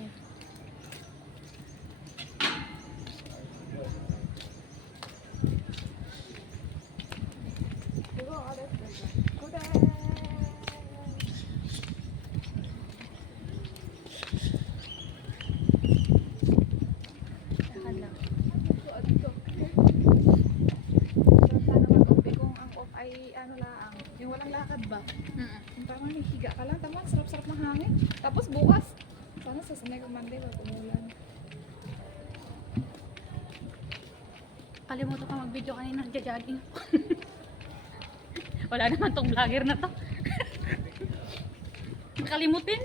kayo. Lakad lang. Ay ano lang, yung walang lakad ba? Mm. Yung parang higa ka lang, tama, sarap-sarap ng hangin. Tapos bukas, sana sa Sunday kung Monday, wag umulan. Kalimutan ko mag-video kanina, nagja-jogging. Wala naman tong vlogger na to. Nakalimutin.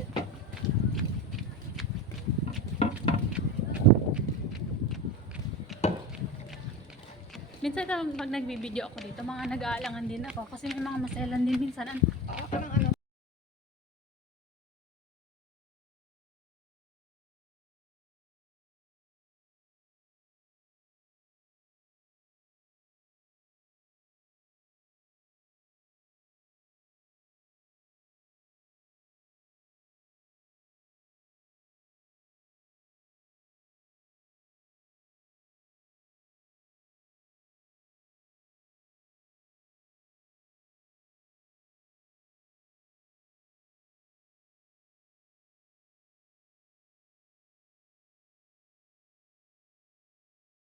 Minsan pag nagbi-video ako dito, mga nag-aalangan din ako kasi may mga maselan din minsan. Parang ano,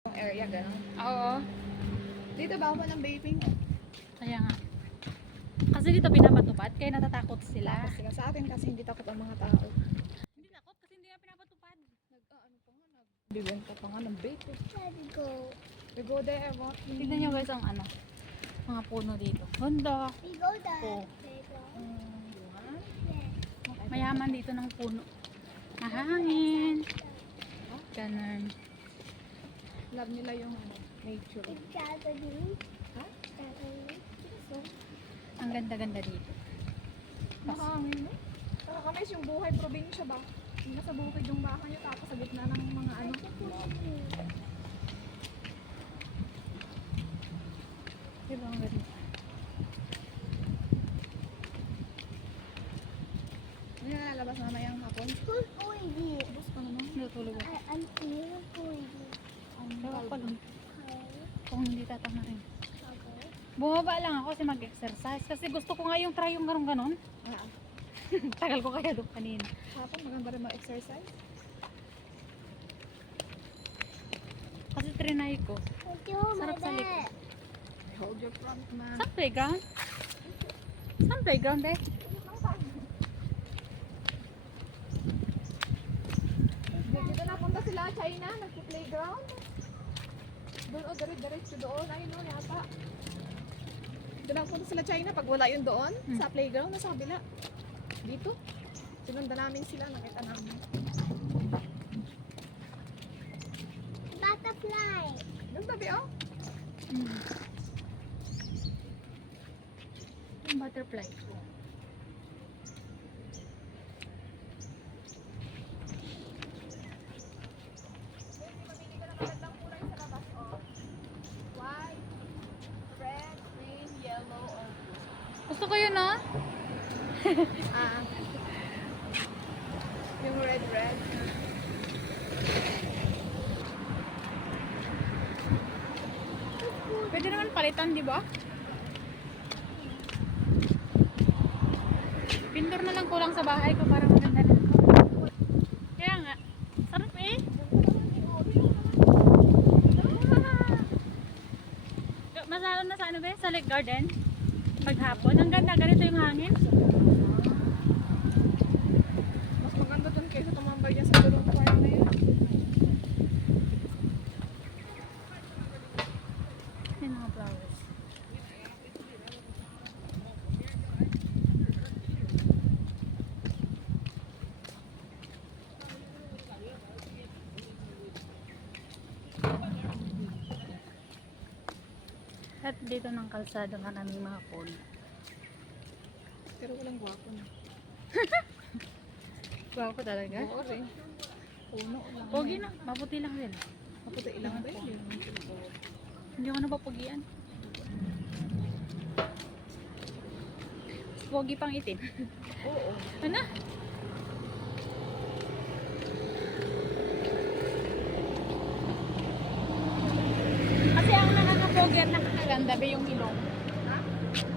yung area, gano'n. Oo. Dito ba ako ng vaping? Kaya nga. Kasi dito pinapatupad, kaya natatakot sila. Tapos sila sa atin kasi hindi takot ang mga tao. Hindi takot kasi hindi nga pinapatupad. Ano pa nga, nagbibenta pa nga ng vape. Let's go. We go there, walking. Tignan nyo guys ang ano, mga puno dito. Ganda. We go there. Oh. Yeah. Mayaman dito ng puno. Mahangin. Ganun. Love nila yung ano, nature. It's gathering. Ha? Gathering. So, Ang ganda-ganda dito. makahangin, no? Nakakamiss yung buhay probinsya ba? Yung nasa bukid yung bahay nyo, tapos sa gitna ng mga ano. Diba ang ganda? Hindi na lalabas mamayang hapon. Who's going here? Tapos ka naman. Natulog ako. I'm here. Who's going here? Ewan ko lang. Okay. Kung hindi tatama rin. Okay. Bumaba lang ako kasi mag-exercise. Kasi gusto ko nga yung try yung ganon. Ah, Tagal ko kaya doon kanina. hapon maganda rin mag-exercise. Kasi trinay ko. Thank you, my Sarap sa dad. likod. Hold your front, man. Saan playground? Saan playground eh? Dito na punta sila, China, nagpo-playground. Doon o, diretso doon. Ayun o, yata. Dito na punta sila China pag wala yun doon. Sa playground, nasa kabila. Dito. Sinundan namin sila, nakita namin. Butterfly. Doon tabi oh. Yung butterfly. Mamili ka ng magandang kulay sa labas, oh. White, red, green, yellow, or blue. Gusto ko yun ah. Ah. Yung red. Pwede naman palitan, di ba? Pintor na lang kulang sa bahay ko para maganda na ako. Kaya nga, sarap eh. Masalo na sa ano ba? Sa Lake Garden? Paghapon. Ang ganda, ganito yung hangin. Mas maganda doon kaysa tumambay niya sa Dulong Park na yun. Yan mga flowers. At dito ng kalsada maraming mga puno. Pero walang gwapo na. Wow ko talaga. Oo rin. Puno lang. Pogi na, maputi lang din. Kaputi ilang ba yun? Hindi ko napapugian. Pogi pang itim. Oo. Ano? nakakaganda ba yung ilong?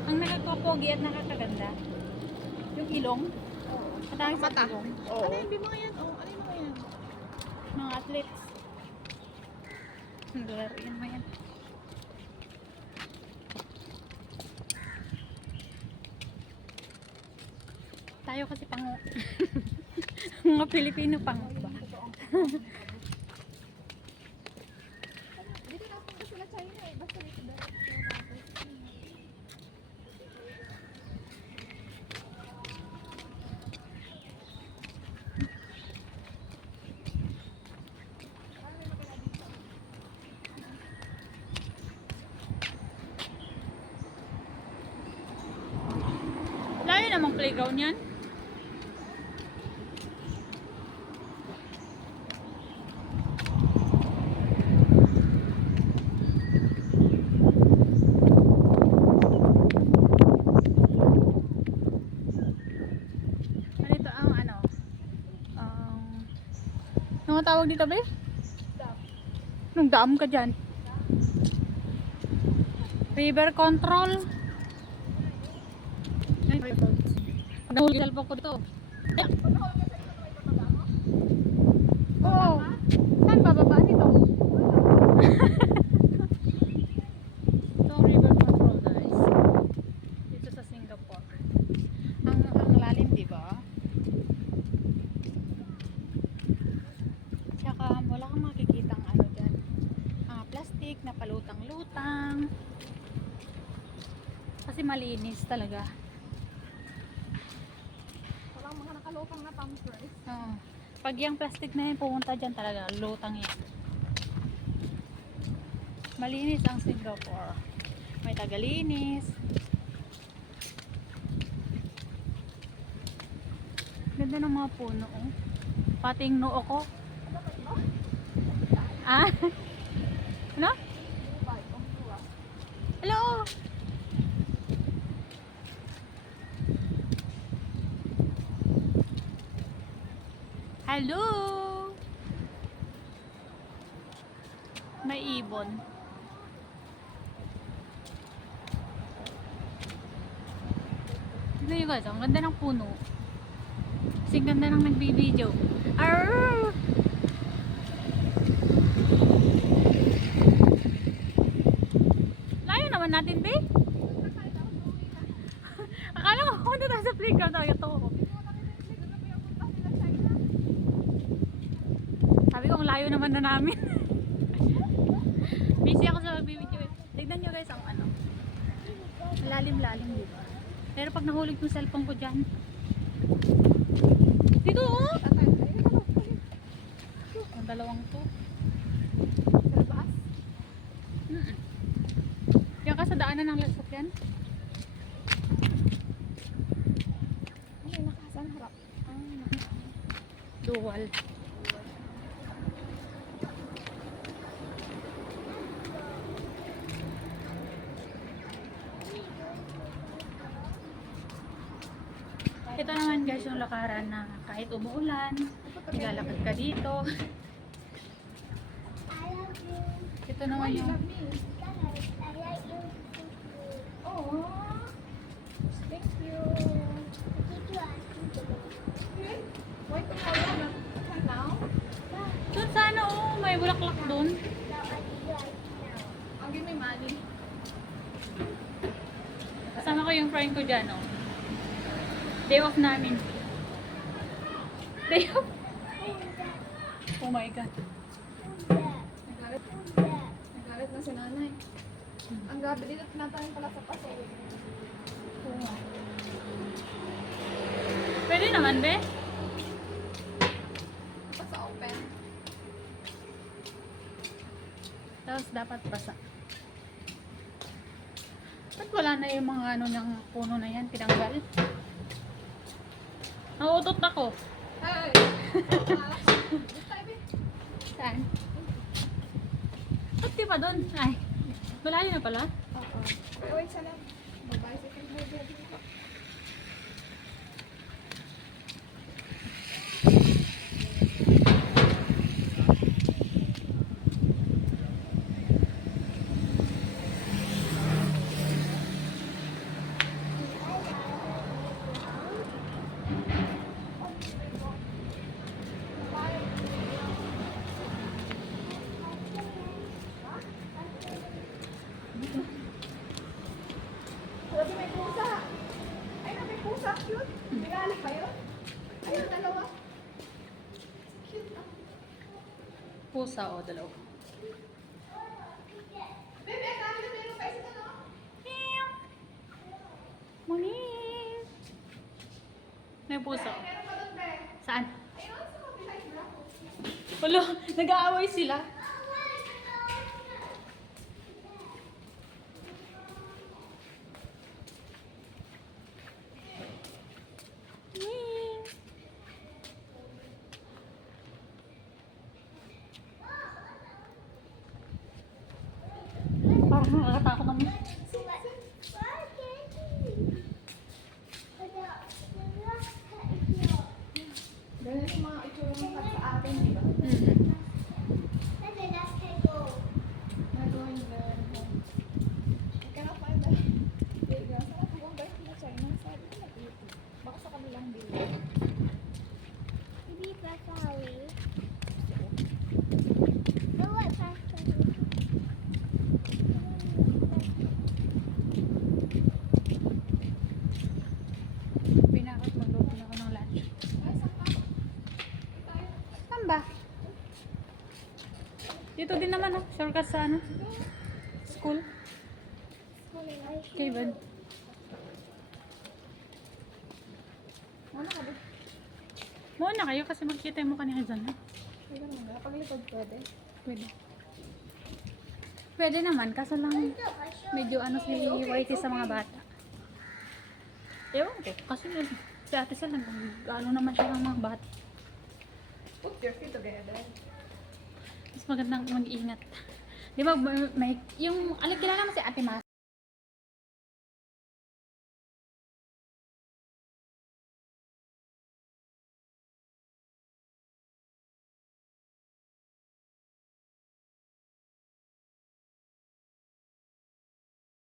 Ang nakakapogi at nakakaganda. Yung ilong. Matangis sa Mata. ilong. Ano yung mga yan? Oh, ano yung mga yan? Mga athletes. Ang laro yan mo yan. Tayo kasi pango. Mga Pilipino pango ba? Dito napunta sila China eh. Basta dito direct. Layo namang playground yan. Dito ang ano? Ano nga tawag dito ba? Nung dam ka dyan. River control. Nahuli yung cellphone ko dito. Oo. Saan bababa nito? Itong river control guys. Dito sa Singapore. Ang lalim, di ba? Tsaka wala kang makikitang ano dyan. Mga plastic na palutang-lutang. Kasi malinis talaga. Walang mga nakalokang na pampers. Oo. Pag yung plastic na yun, pumunta dyan talaga. Lutang yan. Malinis ang Singapore. May tagalinis. Ganda ng mga puno. Oh. Pati yung noo ko. Ah? Ano? Hello? Hello? May ibon. Tignan nyo guys, ang ganda ng puno. Kasing ganda ng nagbibideo. Arrrr! Layo naman natin, be. Akala ko, punta tayo sa playground. Talaga to. Sabi ko, ang layo naman na namin. Busy ako sa video. Tignan nyo guys, ang ano. Lalim-lalim, di ba? Pero pag nahulog yung cellphone ko dyan. Dito, oh! Ang dalawang to. Yan ka sa daanan ng lasakyan. Ay, nakasan harap. Dual. Ito naman guys yung lakaran na kahit umuulan, naglalakad ka dito. Ito naman yung Oh, thank you. Why tomorrow? Not now? doon sana, oh, may bulaklak doon. I'll give me money. Kasama ko yung friend ko dyan, oh. Day off namin. Day off? Oh my God. Nagalit na si nanay. Ang gabi dito tinatayin pala sa paso. Oo nga. Pwede naman, be. Dapat sa open. Tapos dapat basa. Ba't wala na yung mga ano ng puno na yan, tinanggal? Nauutot ako. Hey! Saan? Ba't di pa doon? Ay, malayo na pala. Oo. Wait, sana. Mag-bicycle mo dito. Pusa o dalawa. Bebe, kami na meron pa isa no? Morning! May pusa. Meron pa doon, be. Saan? Ayun, sa kabila yung braso. Wala, nag-aaway sila. Parang nakakatakot naman. Ganyan yung mga itsura ng cat sa atin, di ba? Mm-hmm. We're going there. I cannot find the playground. Sarap yung guys na China. Sabi ko nag-YouTube. Baka sa kanilang building. Pinakot magluto na ako ng lunch. Ay, saan ka? Tayo. Saan ba? Dito din naman oh. Shortcut sa ano? School. Kevin. Ano ka ba? Muna kayo kasi makikita yung mukha ni Hazan. Ay, ganun nga. Paglikod pwede. Pwede. Pwede naman, kaso lang medyo ano si Whitey sa mga bata. Ewan ko, kasi si ate sila ano naman siya ng mga bata. Put your feet together. Mas magandang mag-ingat. Di ba, may, yung, alam kilala mo si Ate Mas?